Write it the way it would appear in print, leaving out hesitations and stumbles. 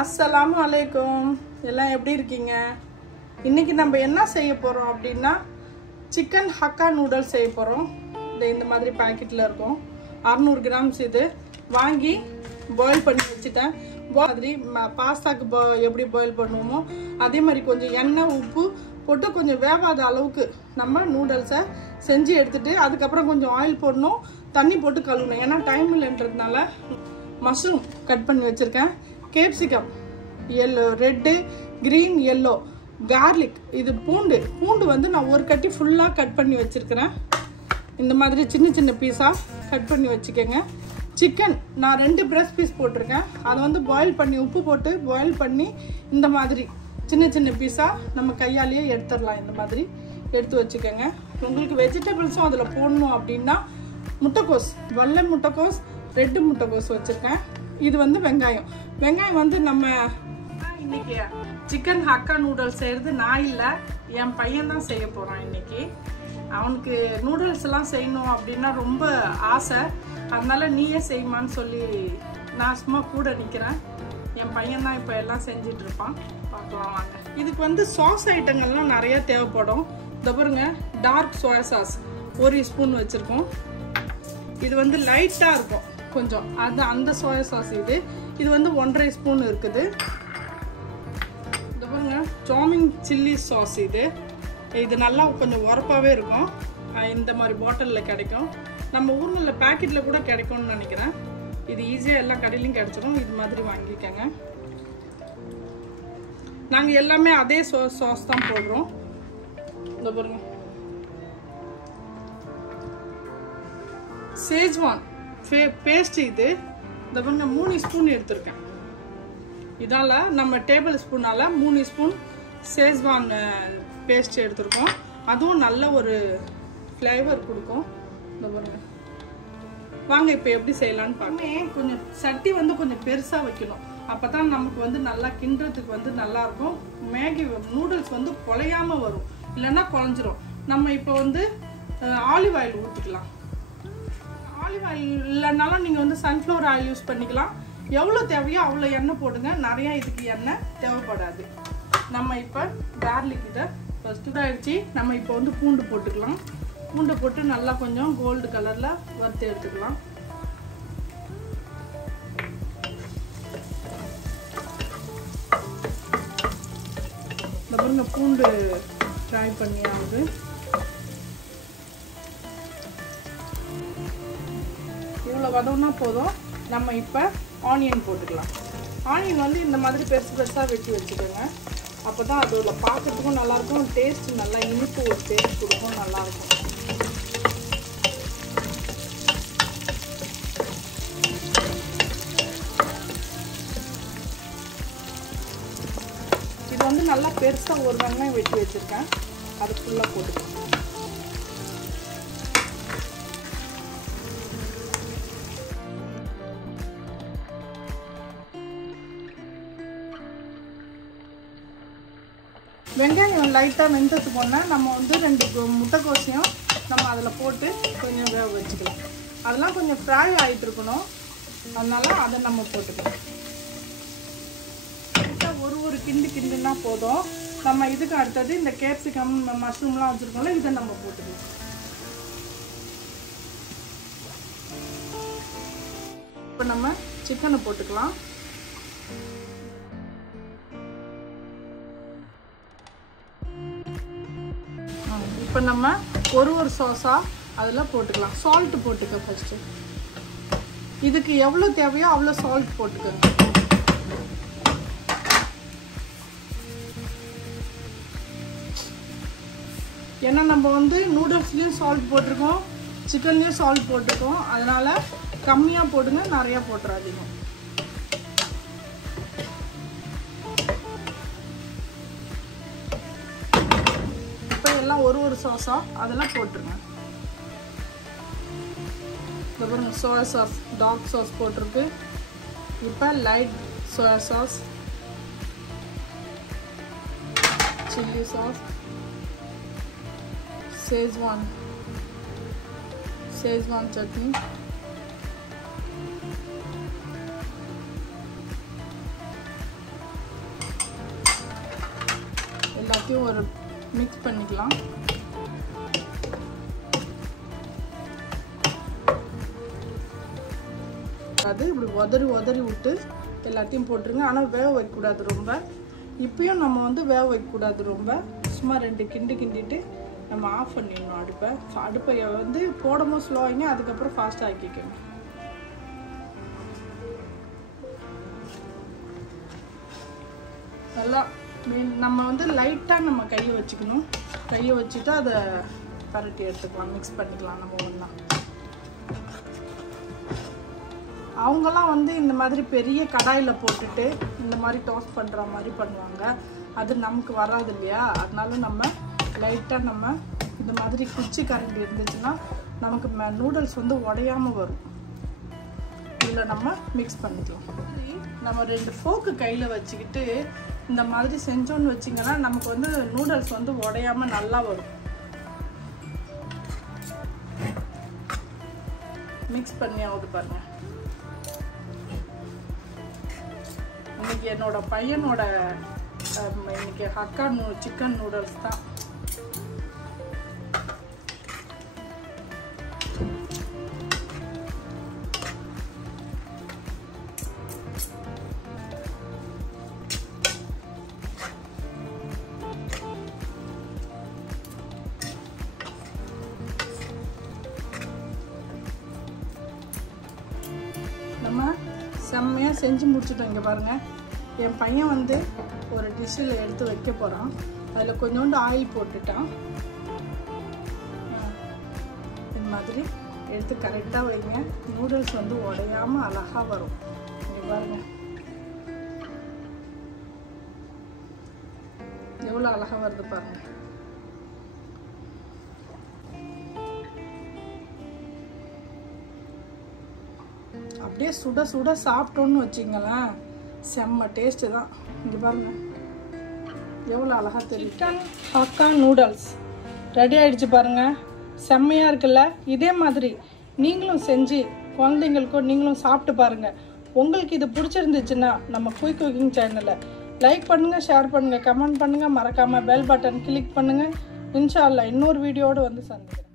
அஸ்ஸலாமு அலைக்கும். எல்லாம் எப்படி இருக்கீங்க? இன்னைக்கு நம்ம என்ன செய்ய போறோம் அப்படின்னா சிக்கன் ஹக்கா நூடுல்ஸ் செய்ய போறோம். இந்த மாதிரி பாக்கெட்ல இருக்கும். 600 கிராம்ஸ் இது வாங்கி பாயில் பண்ணி வச்சுட்டேன். மாதிரி பாஸ்தாக்கு எப்படி பாயில் பண்ணுவோமோ அதே மாதிரி கொஞ்சம் எண்ணெய் உப்பு போட்டு கொஞ்சம் வேகாத அளவுக்கு நம்ம நூடுல்ஸை செஞ்சு எடுத்துட்டு அதுக்கப்புறம் கொஞ்சம் ஆயில் போடணும், தண்ணி போட்டு கழுவணும். ஏன்னா டைம் இல்லைன்றதுனால மஷ்ரூம் கட் பண்ணி வச்சிருக்கேன், capsicum yellow, red, green, yellow, garlic, இது பூண்டு வந்து நான் ஒரு கட்டி ஃபுல்லாக கட் பண்ணி வச்சிருக்கிறேன். இந்த மாதிரி சின்ன சின்ன பீஸாக கட் பண்ணி வச்சுக்கோங்க. சிக்கன் நான் 2 பிரஷ் பீஸ் போட்டிருக்கேன். அதை வந்து பாயில் பண்ணி உப்பு போட்டு பாயில் பண்ணி இந்த மாதிரி சின்ன சின்ன பீஸாக நம்ம கையாலேயே எடுத்துடலாம். இந்த மாதிரி எடுத்து வச்சுக்கோங்க. உங்களுக்கு வெஜிடபிள்ஸும் அதில் போடணும் அப்படின்னா முட்டைக்கோஸ், வெள்ளை முட்டைக்கோஸ், ரெட்டு முட்டைக்கோஸ் வச்சுருக்கேன். இது வந்து வெங்காயம் வந்து நம்ம இன்னைக்கு சிக்கன் ஹக்கா நூடுல்ஸ் செய்கிறது நான் இல்லை, என் பையன் தான் செய்ய போகிறான். இன்னைக்கு அவனுக்கு நூடுல்ஸ் எல்லாம் செய்யணும் அப்படின்னா ரொம்ப ஆசை. அதனால நீயே செய்யுமான்னு சொல்லி நான் சும்மா கூட நிற்கிறேன். என் பையன் தான் இப்போ எல்லாம் செஞ்சுட்டு இருப்பான். பார்க்கலாம் வாங்க. இதுக்கு வந்து சாஸ் ஐட்டங்கள்லாம் நிறைய தேவைப்படும். இதை பாருங்க, டார்க் சோயா சாஸ் 1 ஸ்பூன் வச்சுருக்கோம். இது வந்து லைட்டாக இருக்கும் கொஞ்சம், அது அந்த சோயா சாஸ். இது வந்து 1.5 ஸ்பூன் இருக்குது. இதை பாருங்க, சாமிங் சில்லி சாஸ். இது நல்லா கொஞ்சம் உரப்பாகவே இருக்கும். இந்த மாதிரி பாட்டிலில் கிடைக்கும். நம்ம ஊர்களில் பேக்கெட்டில் கூட கிடைக்கும்னு நினைக்கிறேன். இது ஈஸியாக எல்லா கடையிலையும் கிடைச்சிடும். இது மாதிரி வாங்கிக்கோங்க. நாங்கள் எல்லாமே அதே சாஸ் தான் போடுறோம். இந்த பாருங்க, சேஜ்வான் பேஸ்ட். இது இந்த பாருங்க 3 ஸ்பூன் எடுத்திருக்கேன். இதால் நம்ம டேபிள் ஸ்பூனால் 3 ஸ்பூன் சேஜ்வான் பேஸ்ட் எடுத்திருக்கோம். அதுவும் நல்ல ஒரு ஃப்ளேவர் கொடுக்கும். இந்த பாருங்க, வாங்க இப்போ எப்படி செய்யலான்னு பார்க்க. கொஞ்சம் சட்டி வந்து கொஞ்சம் பெருசாக வைக்கணும். அப்போ தான் நமக்கு வந்து நல்லா கிண்டுறதுக்கு வந்து நல்லாயிருக்கும். மேகி நூடுல்ஸ் வந்து குலையாமல் வரும், இல்லைன்னா குழஞ்சிரும். நம்ம இப்போ வந்து ஆலிவ் ஆயில் ஊற்றிக்கலாம். ஆலிவ் ஆயில் இல்லைனாலும் நீங்கள் வந்து சன்ஃப்ளவர் ஆயில் யூஸ் பண்ணிக்கலாம். எவ்வளோ தேவையோ அவ்வளோ எண்ணெய் போடுங்க. நிறையா இதுக்கு எண்ணெய் தேவைப்படாது. நம்ம இப்போ கார்லிக் இதை ஃபஸ்ட்டு ஆகிடுச்சு. நம்ம இப்போ வந்து பூண்டு போட்டுக்கலாம். பூண்டை போட்டு நல்லா கொஞ்சம் கோல்டு கலரில் வறுத்து எடுத்துக்கலாம். இந்த பாருங்க, பூண்டு ஃப்ரை பண்ணி ஆகுது. இவ்வளோ வதம்னா போதும். நம்ம இப்போ ஆனியன் போட்டுக்கலாம். ஆனியன் வந்து இந்த மாதிரி பெருசு பெருசாக வெட்டி வச்சுக்கோங்க. அப்போ தான் அதோட பார்க்கறதுக்கும் நல்லாயிருக்கும், டேஸ்ட் நல்லா இனிப்பு ஒரு டேஸ்ட் கொடுக்கும், நல்லாயிருக்கும். இது வந்து நல்லா பெருசாக ஒரு வெங்காயம் வெட்டி வச்சுருக்கேன், அது ஃபுல்லாக போட்டுக்கலாம். வெங்காயம் லைட்டாக வெந்ததுக்கு போனா நம்ம வந்து 2 முட்டைக்கோசையும் நம்ம அதில் போட்டு கொஞ்சம் வேக வச்சுக்கலாம். அதெல்லாம் கொஞ்சம் ஃப்ரை ஆகிட்டு இருக்கணும், அதனால அதை நம்ம போட்டுக்கலாம். ஒரு கிண்டுனா போதும். நம்ம இதுக்கு அடுத்தது இந்த கேப்சிகம், மஷ்ரூம்லாம் வச்சுருக்கோம்ல, இதை நம்ம போட்டுக்கலாம். இப்போ நம்ம சிக்கனை போட்டுக்கலாம். இப்போ நம்ம ஒரு சாஸாக அதில் போட்டுக்கலாம். சால்ட்டு போட்டுக்க ஃபஸ்ட்டு. இதுக்கு எவ்வளோ தேவையோ அவ்வளோ சால்ட் போட்டுக்கோங்க. ஏன்னா நம்ம வந்து நூடுல்ஸ்லேயும் சால்ட் போட்டிருக்கோம், சிக்கன்லேயும் சால்ட் போட்டிருக்கோம். அதனால் கம்மியாக போடுங்க, நிறையா போட்டுறாதீங்க. எல்லாம் ஒரு சாஸாக அதெல்லாம் போட்டுருங்க. இந்த பாருங்க, சோயா சாஸ், டார்க் சாஸ் போட்டிருக்கு. இப்போ light soya sauce, chilli sauce, Schezwan chutney, எல்லாத்தையும் ஒரு மிக்ஸ் பண்ணிக்கலாம். அது இப்படி உதறி விட்டு எல்லாத்தையும் போட்டுருங்க. ஆனால் வேக வைக்கக்கூடாது ரொம்ப. இப்பயும் நம்ம வந்து வேக வைக்கக்கூடாது ரொம்ப. சும்மா 2 கிண்டிட்டு நம்ம ஆஃப் பண்ணிடணும் அடுப்பை. அடுப்பை வந்து போடும்போது ஸ்லோ ஆகிங்க, அதுக்கப்புறம் ஃபாஸ்ட்டாக ஆக்கிக்கோங்க. நல்லா நம்ம வந்து லைட்டாக நம்ம கையை வச்சுக்கணும். கையை வச்சுட்டு அதை பரட்டி எடுத்துக்கலாம், மிக்ஸ் பண்ணிக்கலாம் நம்ம ஒன்றா. அவங்கெல்லாம் வந்து இந்த மாதிரி பெரிய கடாயில் போட்டுட்டு இந்த மாதிரி டோஸ்ட் பண்ணுற மாதிரி பண்ணுவாங்க. அது நமக்கு வராது இல்லையா? அதனால நம்ம லைட்டாக நம்ம இந்த மாதிரி குச்சி கரண்டி இருந்துச்சுன்னா நமக்கு நூடுல்ஸ் வந்து உடையாமல் வரும். இதில் நம்ம மிக்ஸ் பண்ணிக்கலாம். நம்ம 2 ஃபோர்க்கு கையில் வச்சுக்கிட்டு இந்த மாதிரி செஞ்சோன்னு வச்சிங்கன்னா நமக்கு வந்து நூடுல்ஸ் வந்து உடையாமல் நல்லா வரும். மிக்ஸ் பண்ணி ஆகுது பாருங்க. இன்னைக்கு என்னோட பையனோட இன்னைக்கு ஹக்கா சிக்கன் நூடுல்ஸ் தான். நம்ம செம்மையாக செஞ்சு முடிச்சுட்டோம். இங்கே பாருங்கள், என் பையன் வந்து ஒரு டிஷ்ஷில் எடுத்து வைக்க போகிறான். அதில் கொஞ்சோண்டு ஆயில் போட்டுட்டான். இது மாதிரி எடுத்து கரெக்டாக வைங்க. நூடுல்ஸ் வந்து உடையாமல் அழகாக வரும். இங்கே பாருங்கள் எவ்வளோ அழகாக வருது பாருங்கள். அப்படியே சுட சுட சாப்பிட்டோன்னு வச்சிங்களேன், செம்ம டேஸ்ட்டு தான். இங்கே பாருங்கள் எவ்வளோ அழகாக தெரியும். சிக்கன் ஹக்கா நூடுல்ஸ் ரெடி ஆகிடுச்சு பாருங்கள். செம்மையாக இருக்குல்ல? இதே மாதிரி நீங்களும் செஞ்சு குழந்தைங்களுக்கும் நீங்களும் சாப்பிட்டு பாருங்கள். உங்களுக்கு இது பிடிச்சிருந்துச்சுன்னா நம்ம குயிக் குக்கிங் சேனலை லைக் பண்ணுங்கள், ஷேர் பண்ணுங்கள், கமெண்ட் பண்ணுங்கள். மறக்காமல் பெல் பட்டன் கிளிக் பண்ணுங்கள். இன்ஷா அல்லாஹ் இன்னொரு வீடியோடு வந்து சந்திக்கிறேன்.